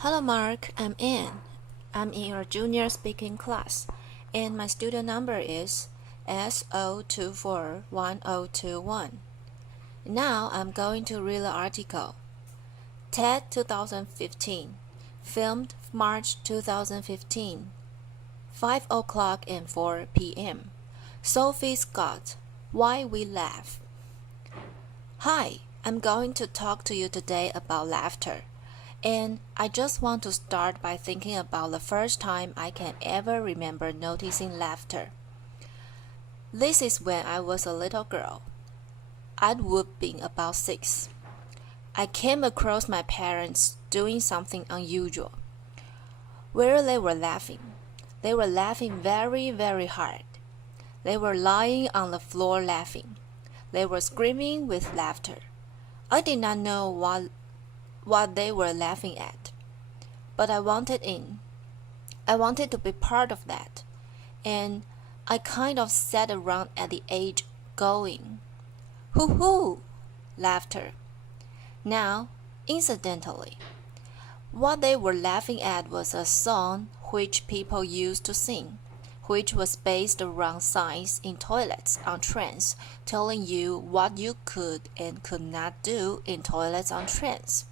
Hello Mark, I'm Anne. I'm in your junior speaking class, and my student number is S0241021. Now I'm going to read the article. TED 2015, filmed March 2015, 5 o'clock and 4 p.m. Sophie Scott, Why We Laugh. Hi, I'm going to talk to you today about laughter. And I just want to start by thinking about the first time I can ever remember noticing laughter. This is when I was a little girl. I would have been about 6. I came across my parents doing something unusual. Where they were laughing. They were laughing very, very hard. They were lying on the floor laughing. They were screaming with laughter. I did not know what they were laughing at. But I wanted in. I wanted to be part of that. And I kind of sat around at the edge going, hoo hoo, laughter. Now, incidentally, what they were laughing at was a song which people used to sing, which was based around signs in toilets on trains telling you what you could and could not do in toilets on trains.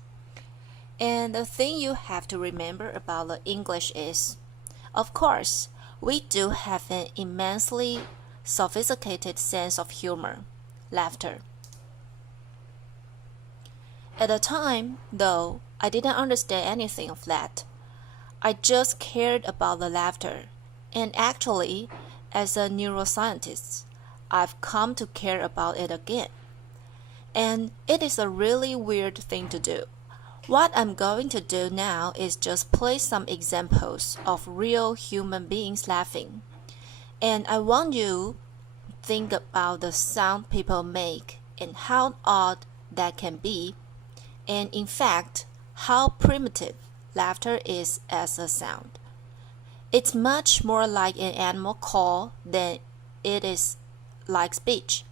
And the thing you have to remember about the English is, of course, we do have an immensely sophisticated sense of humor, laughter. At the time, though, I didn't understand anything of that. I just cared about the laughter, and actually, as a neuroscientist, I've come to care about it again. And it is a really weird thing to do. What I'm going to do now is just play some examples of real human beings laughing. And I want you to think about the sound people make and how odd that can be, and in fact, how primitive laughter is as a sound. It's much more like an animal call than it is like speech.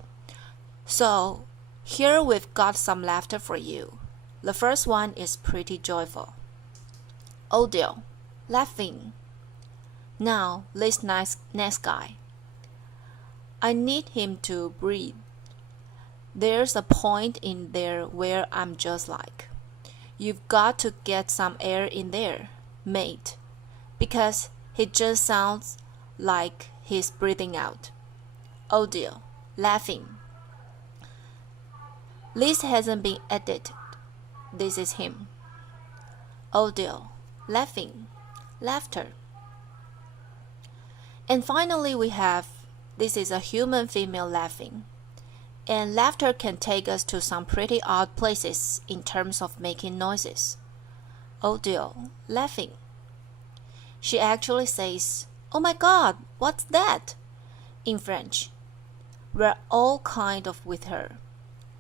So, here we've got some laughter for you. The first one is pretty joyful. Audio, laughing. Now, this next guy. I need him to breathe. There's a point in there where I'm just like, you've got to get some air in there, mate, because he just sounds like he's breathing out. Audio, laughing. This hasn't been edited. This is him. Audio, laughing, laughter. And finally we have, this is a human female laughing. And laughter can take us to some pretty odd places in terms of making noises. Audio, laughing. She actually says, "Oh my God, what's that?" in French. We're all kind of with her.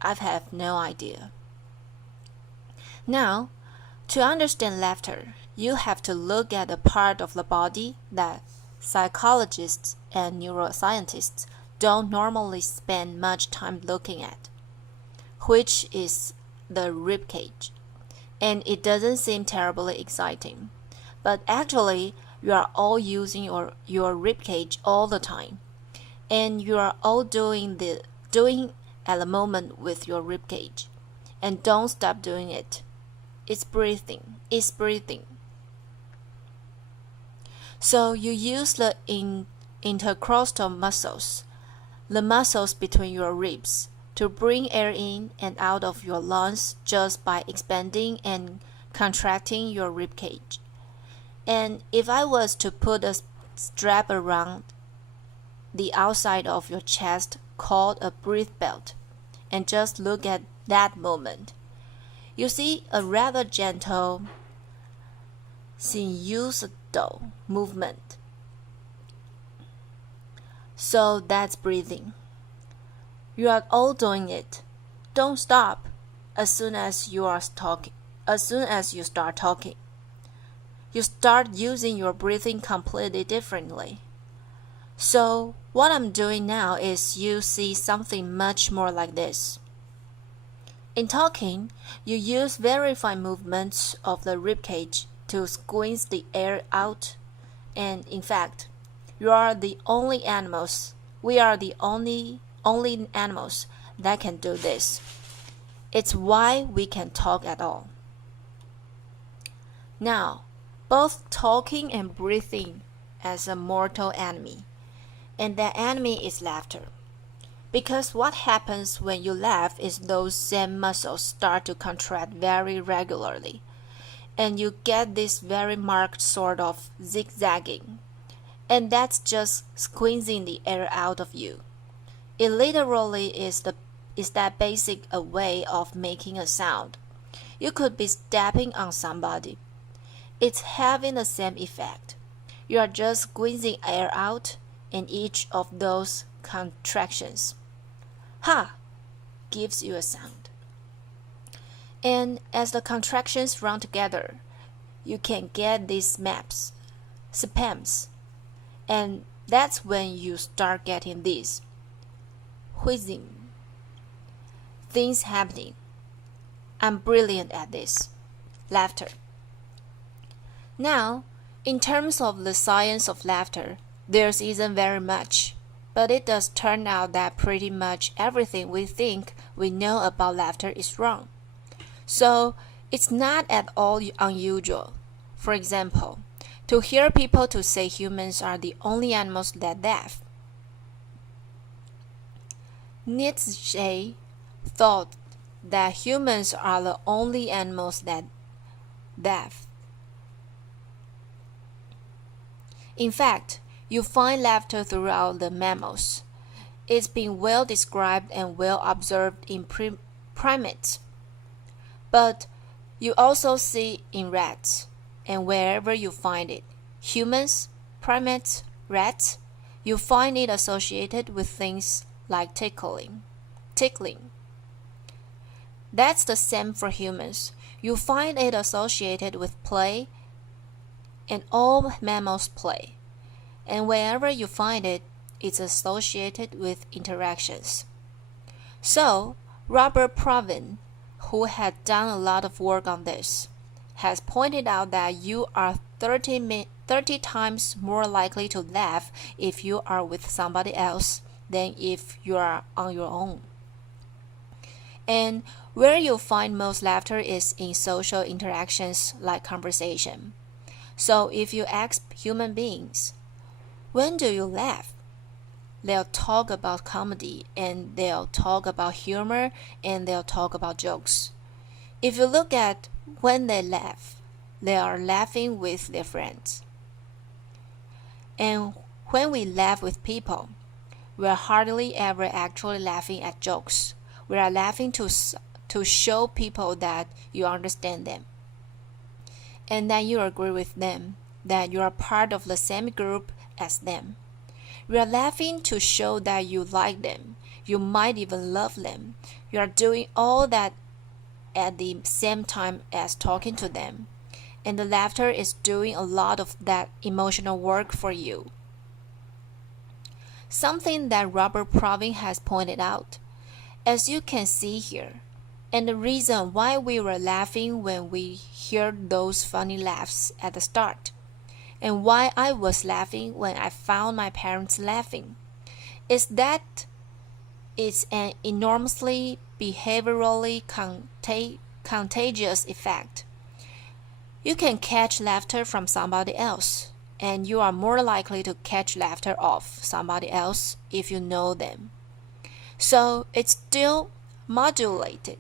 I have no idea. Now, to understand laughter, you have to look at a part of the body that psychologists and neuroscientists don't normally spend much time looking at, which is the rib cage. And it doesn't seem terribly exciting, but actually you are all using your rib cage all the time, and you are all doing at the moment with your rib cage, and don't stop doing it. It's breathing. So you use the intercostal muscles, the muscles between your ribs, to bring air in and out of your lungs just by expanding and contracting your rib cage. And if I was to put a strap around the outside of your chest called a breath belt, and just look at that moment, you see a rather gentle, sinusoidal movement. So that's breathing. You are all doing it. Don't stop as soon as you start talking. You start using your breathing completely differently. So what I'm doing now is you see something much more like this. In talking, you use very fine movements of the ribcage to squeeze the air out, and in fact, we are the only animals that can do this. It's why we can talk at all. Now, both talking and breathing as a mortal enemy, and that enemy is laughter. Because what happens when you laugh is those same muscles start to contract very regularly, and you get this very marked sort of zigzagging. And that's just squeezing the air out of you. It literally is that basic a way of making a sound. You could be stepping on somebody. It's having the same effect. You are just squeezing air out in each of those contractions. Ha! Gives you a sound. And as the contractions run together, you can get these spasms. And that's when you start getting these whizzing things happening. I'm brilliant at this. Laughter. Now, in terms of the science of laughter, there isn't very much, but it does turn out that pretty much everything we think we know about laughter is wrong. So, it's not at all unusual. For example, to hear people to say humans are the only animals that laugh. Nietzsche thought that humans are the only animals that laugh. In fact, you find laughter throughout the mammals. It's been well described and well observed in primates. But you also see in rats, and wherever you find it, humans, primates, rats, you find it associated with things like tickling. That's the same for humans. You find it associated with play, and all mammals play. And wherever you find it, it's associated with interactions. So, Robert Provin, who had done a lot of work on this, has pointed out that you are 30 times more likely to laugh if you are with somebody else than if you are on your own. And where you find most laughter is in social interactions like conversation. So if you ask human beings, when do you laugh? They'll talk about comedy, and they'll talk about humor, and they'll talk about jokes. If you look at when they laugh, they are laughing with their friends. And when we laugh with people, we are hardly ever actually laughing at jokes. We are laughing to show people that you understand them, and that you agree with them, that you are part of the same group as them. We are laughing to show that you like them. You might even love them. You are doing all that at the same time as talking to them. And the laughter is doing a lot of that emotional work for you. Something that Robert Provin has pointed out, as you can see here, and the reason why we were laughing when we heard those funny laughs at the start, and why I was laughing when I found my parents laughing, is that it's an enormously behaviorally contagious effect. You can catch laughter from somebody else, and you are more likely to catch laughter of somebody else if you know them. So it's still modulated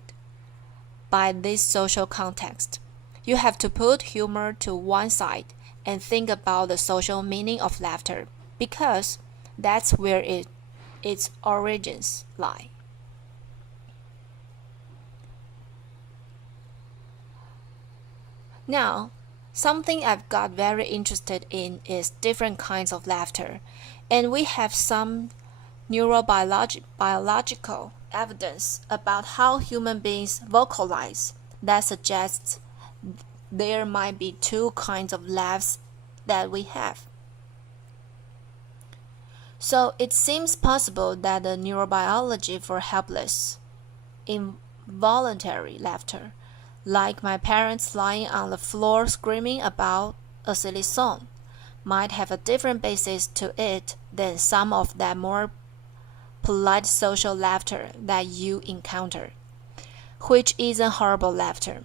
by this social context. You have to put humor to one side and think about the social meaning of laughter, because that's where its origins lie. Now, something I've got very interested in is different kinds of laughter, and we have some neurobiological evidence about how human beings vocalize that suggests there might be two kinds of laughs that we have. So it seems possible that the neurobiology for helpless, involuntary laughter, like my parents lying on the floor screaming about a silly song, might have a different basis to it than some of that more polite social laughter that you encounter, which isn't horrible laughter,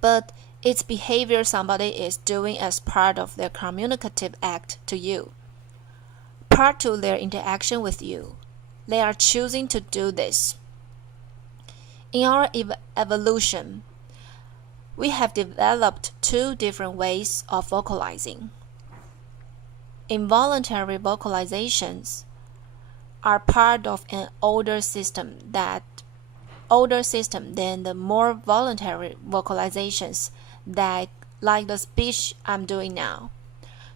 but it's behavior somebody is doing as part of their communicative act to you, part to their interaction with you. They are choosing to do this. In our evolution, we have developed two different ways of vocalizing. Involuntary vocalizations are part of an older system than the more voluntary vocalizations that like the speech I'm doing now.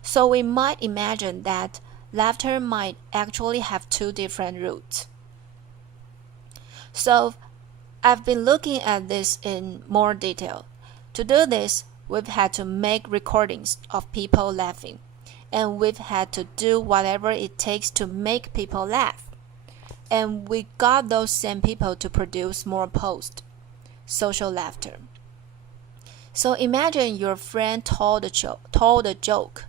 So we might imagine that laughter might actually have two different roots. So I've been looking at this in more detail. To do this, we've had to make recordings of people laughing, and we've had to do whatever it takes to make people laugh. And we got those same people to produce more social laughter. So imagine your friend told a joke,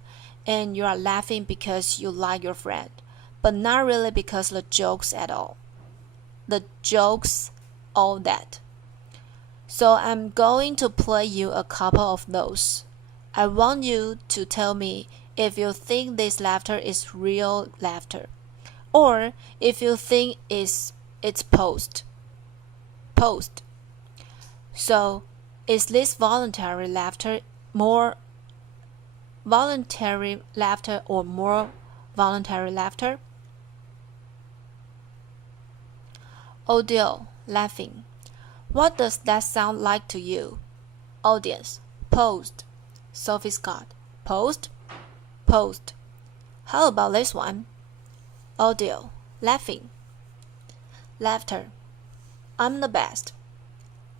and you are laughing because you like your friend, but not really because the jokes at all. The jokes, all that. So I'm going to play you a couple of those. I want you to tell me if you think this laughter is real laughter, or if you think it's posed. So, is this voluntary laughter or more voluntary laughter? Audio, laughing. What does that sound like to you? Audience, posed. Sophie Scott, posed? Posed. How about this one? Audio, laughing. Laughter, I'm the best.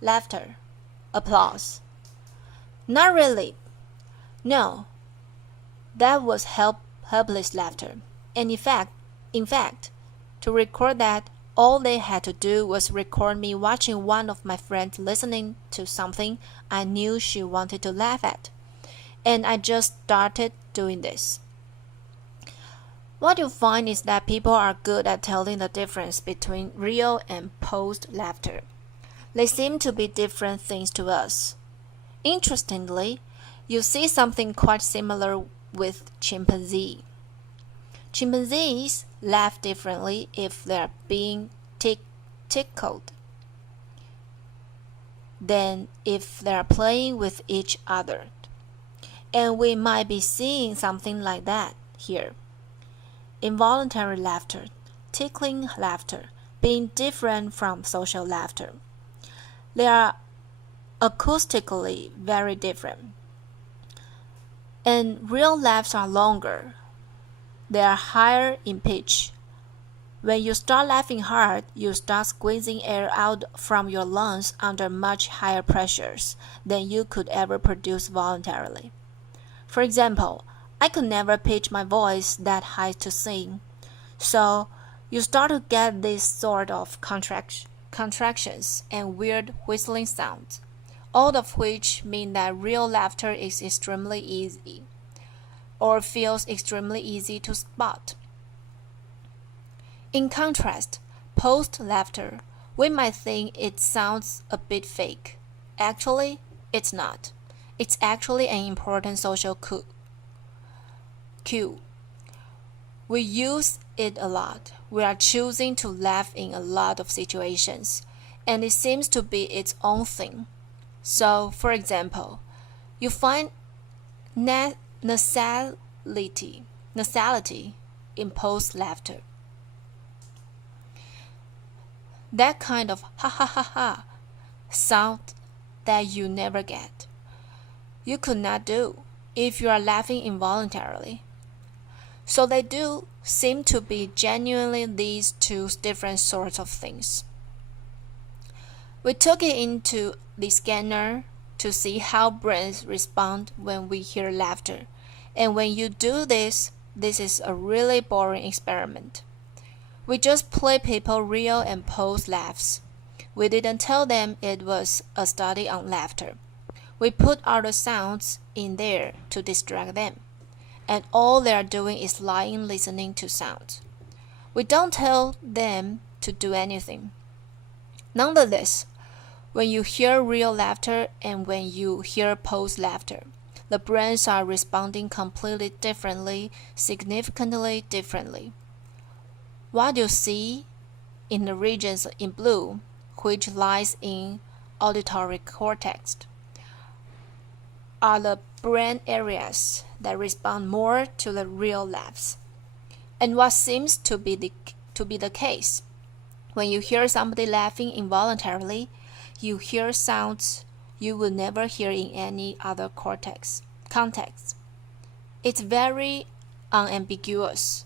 Laughter, applause. Not really. No, that was helpless laughter. And in fact, to record that, all they had to do was record me watching one of my friends listening to something I knew she wanted to laugh at. And I just started doing this. What you find is that people are good at telling the difference between real and posed laughter. They seem to be different things to us. Interestingly, you see something quite similar with chimpanzees. Chimpanzees laugh differently if they are being tickled than if they are playing with each other. And we might be seeing something like that here. Involuntary laughter, tickling laughter, being different from social laughter. They are acoustically very different. And real laughs are longer. They are higher in pitch. When you start laughing hard, you start squeezing air out from your lungs under much higher pressures than you could ever produce voluntarily. For example, I could never pitch my voice that high to sing. So you start to get this sort of contractions and weird whistling sounds, all of which mean that real laughter is extremely easy, or feels extremely easy to spot. In contrast, posed laughter, we might think it sounds a bit fake. Actually, it's not. It's actually an important social cue. We use it a lot. We are choosing to laugh in a lot of situations, and it seems to be its own thing. So, for example, you find nasality in posed laughter. That kind of ha ha ha ha sound that you never get. You could not do if you are laughing involuntarily. So they do seem to be genuinely these two different sorts of things. We took it into the scanner to see how brains respond when we hear laughter. And when you do this, this is a really boring experiment. We just play people real and posed laughs. We didn't tell them it was a study on laughter. We put other sounds in there to distract them, and all they are doing is lying listening to sounds. We don't tell them to do anything. Nonetheless, when you hear real laughter and when you hear posed laughter, the brains are responding completely differently, significantly differently. What you see in the regions in blue, which lies in auditory cortex, are the brain areas that respond more to the real laughs. And what seems to be the case, when you hear somebody laughing involuntarily, you hear sounds you will never hear in any other context. It's very unambiguous,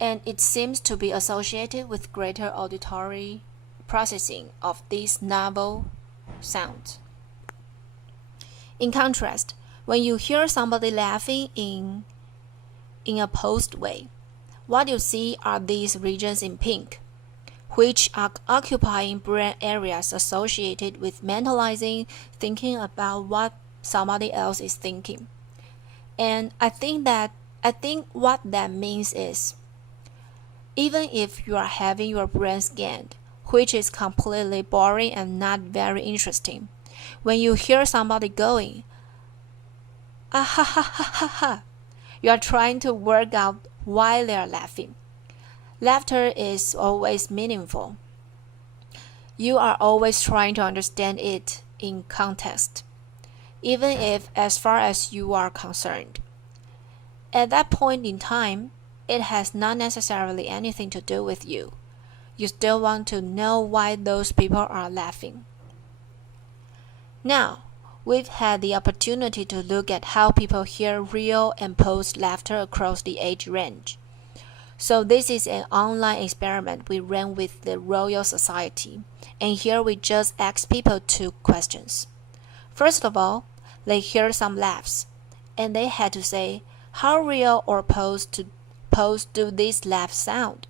and it seems to be associated with greater auditory processing of these novel sounds. In contrast, when you hear somebody laughing in a posed way, what you see are these regions in pink, which are occupying brain areas associated with mentalizing, thinking about what somebody else is thinking. And I think what that means is, even if you are having your brain scanned, which is completely boring and not very interesting, when you hear somebody going, ah ha ha ha ha ha, you are trying to work out why they are laughing. Laughter is always meaningful. You are always trying to understand it in context, even if as far as you are concerned. At that point in time, it has not necessarily anything to do with you. You still want to know why those people are laughing. Now, we've had the opportunity to look at how people hear real and posed laughter across the age range. So this is an online experiment we ran with the Royal Society, and here we just asked people 2 questions. First of all, they heard some laughs, and they had to say, how real or posed do these laughs sound?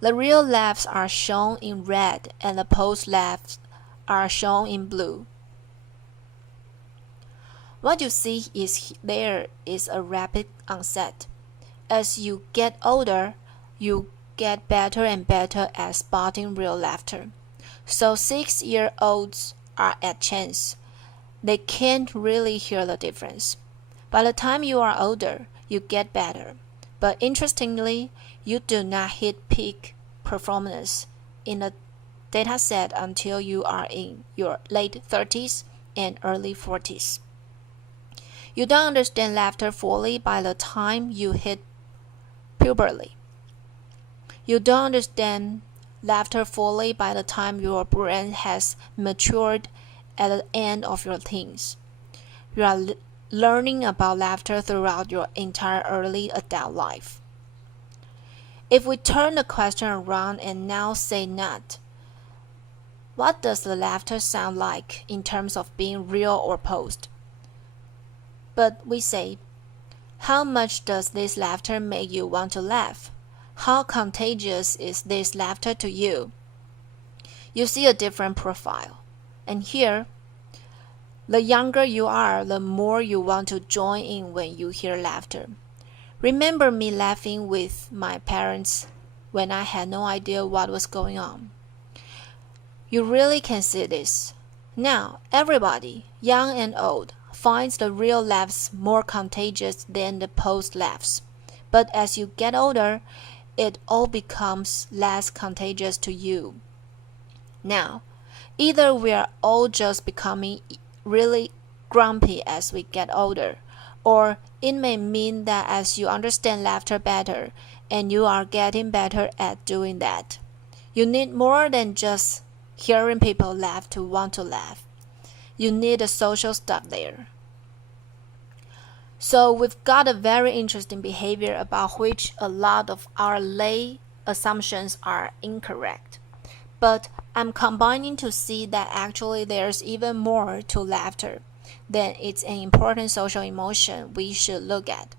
The real laughs are shown in red, and the posed laughs are shown in blue. What you see there is a rapid onset. As you get older, you get better and better at spotting real laughter. So 6-year-olds are at chance. They can't really hear the difference. By the time you are older, you get better. But interestingly, you do not hit peak performance in a dataset until you are in your late 30s and early 40s. You don't understand laughter fully by the time you hit puberty. You don't understand laughter fully by the time your brain has matured at the end of your teens. You are learning about laughter throughout your entire early adult life. If we turn the question around and now say not, what does the laughter sound like in terms of being real or posed? But we say, how much does this laughter make you want to laugh? How contagious is this laughter to you? You see a different profile. And here, the younger you are, the more you want to join in when you hear laughter. Remember me laughing with my parents when I had no idea what was going on. You really can see this. Now, everybody, young and old, finds the real laughs more contagious than the posed laughs. But as you get older, it all becomes less contagious to you. Now, either we are all just becoming really grumpy as we get older, or it may mean that as you understand laughter better, and you are getting better at doing that, you need more than just hearing people laugh to want to laugh. You need the social stuff there. So we've got a very interesting behavior about which a lot of our lay assumptions are incorrect. But I'm combining to see that actually there's even more to laughter than it's an important social emotion we should look at.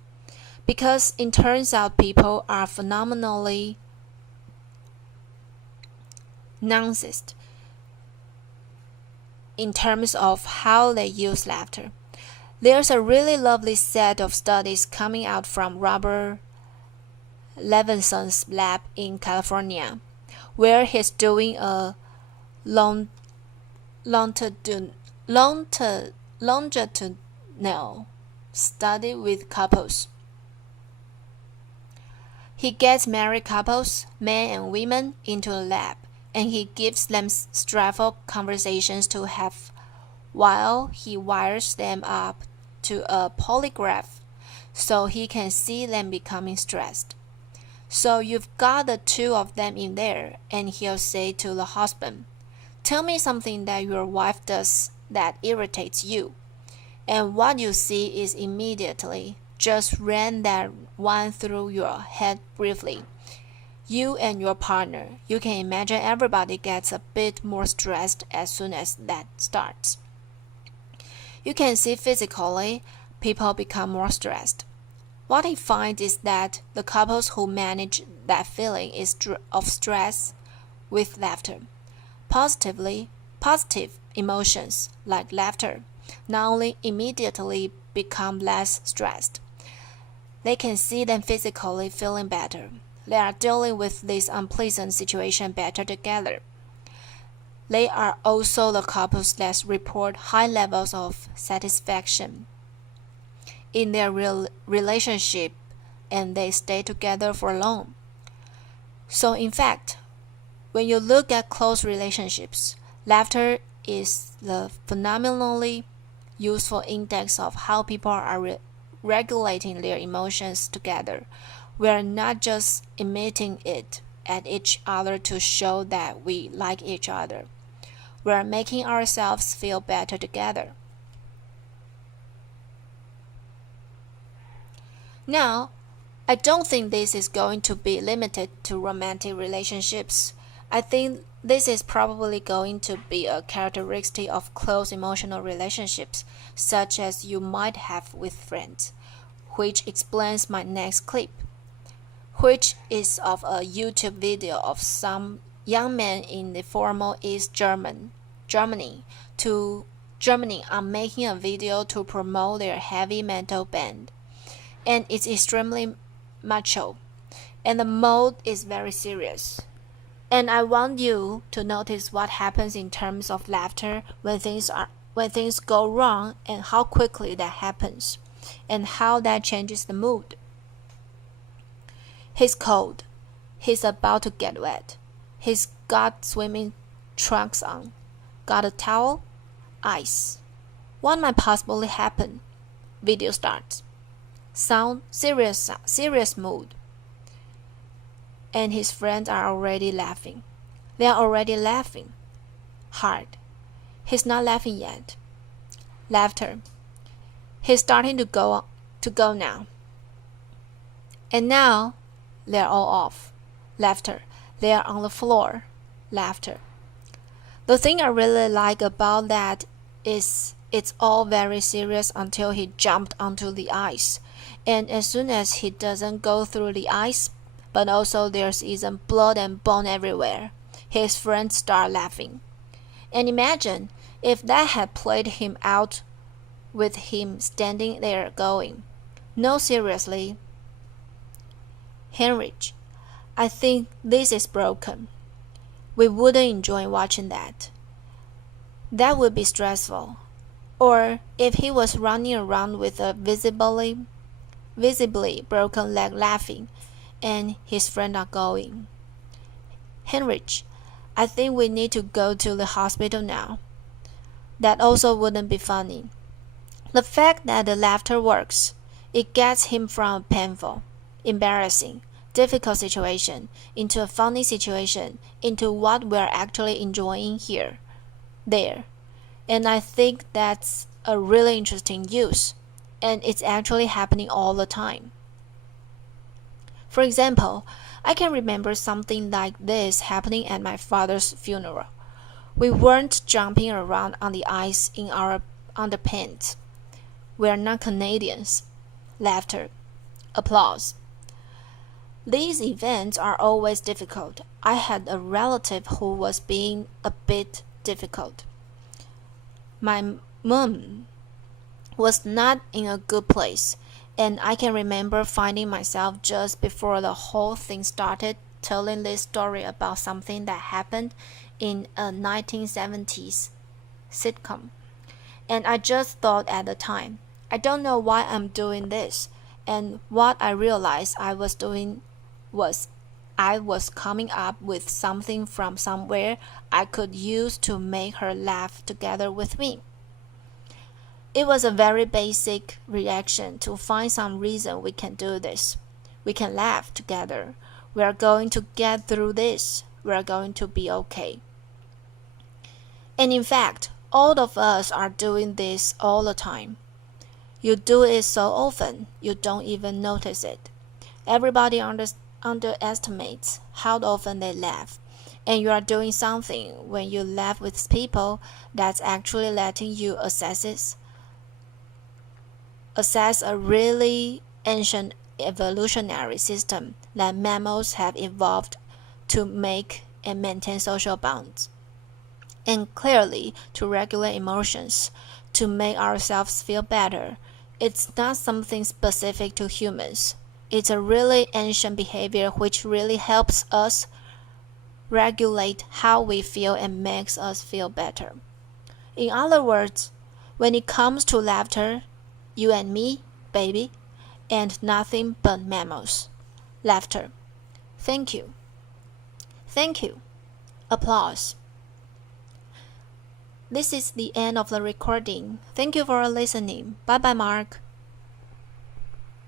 Because it turns out people are phenomenally nuanced in terms of how they use laughter. There's a really lovely set of studies coming out from Robert Levinson's lab in California, where he's doing a longitudinal study with couples. He gets married couples, men and women, into a lab, and he gives them stressful conversations to have while he wires them up to a polygraph so he can see them becoming stressed. So you've got the two of them in there, and he'll say to the husband, "Tell me something that your wife does that irritates you." And what you see is immediately just ran that one through your head briefly. You and your partner, you can imagine everybody gets a bit more stressed as soon as that starts. You can see physically people become more stressed. What he finds is that the couples who manage that feeling of stress with laughter, positive emotions like laughter, not only immediately become less stressed, they can see them physically feeling better. They are dealing with this unpleasant situation better together. They are also the couples that report high levels of satisfaction in their relationship, and they stay together for long. So in fact, when you look at close relationships, laughter is the phenomenally useful index of how people are regulating their emotions together. We are not just emitting it at each other to show that we like each other. We are making ourselves feel better together. Now, I don't think this is going to be limited to romantic relationships. I think this is probably going to be a characteristic of close emotional relationships, such as you might have with friends, which explains my next clip, which is of a YouTube video of some young men in the former East Germany are making a video to promote their heavy metal band. And it's extremely macho, and the mode is very serious. And I want you to notice what happens in terms of laughter when things go wrong, and how quickly that happens, and how that changes the mood. He's cold. He's about to get wet. He's got swimming trunks on. Got a towel? Ice. What might possibly happen? Video starts. Sound serious mood. And his friends are already laughing. They are already laughing. Hard. He's not laughing yet. Laughter. He's starting to go now. And now they're all off. Laughter. They are on the floor. Laughter. The thing I really like about that is it's all very serious until he jumped onto the ice. And as soon as he doesn't go through the ice, but also there isn't blood and bone everywhere, his friends start laughing. And imagine if that had played him out with him standing there going, "No, seriously, Heinrich, I think this is broken." We wouldn't enjoy watching that. That would be stressful. Or if he was running around with a visibly broken leg laughing, and his friends are going, "Heinrich, I think we need to go to the hospital now." That also wouldn't be funny. The fact that the laughter works, it gets him from a painful, embarrassing, difficult situation into a funny situation, into what we're actually enjoying there. And I think that's a really interesting use, and it's actually happening all the time. For example, I can remember something like this happening at my father's funeral. We weren't jumping around on the ice in our underpants. We're not Canadians. Laughter. Applause. These events are always difficult. I had a relative who was being a bit difficult. My mom was not in a good place, and I can remember finding myself just before the whole thing started telling this story about something that happened in a 1970s sitcom. And I just thought at the time, I don't know why I'm doing this. And what I realized I was doing was I was coming up with something from somewhere I could use to make her laugh together with me. It was a very basic reaction to find some reason we can do this. We can laugh together. We are going to get through this. We are going to be okay. And in fact, all of us are doing this all the time. You do it so often, you don't even notice it. Everybody underestimates how often they laugh. And you are doing something when you laugh with people that's actually letting you assess a really ancient evolutionary system that mammals have evolved to make and maintain social bonds, and clearly to regulate emotions, to make ourselves feel better. It's not something specific to humans. It's a really ancient behavior which really helps us regulate how we feel and makes us feel better. In other words, when it comes to laughter, you and me, baby, and nothing but mammals. Laughter. Thank you. Thank you. Applause. This is the end of the recording. Thank you for listening. Bye bye, Mark.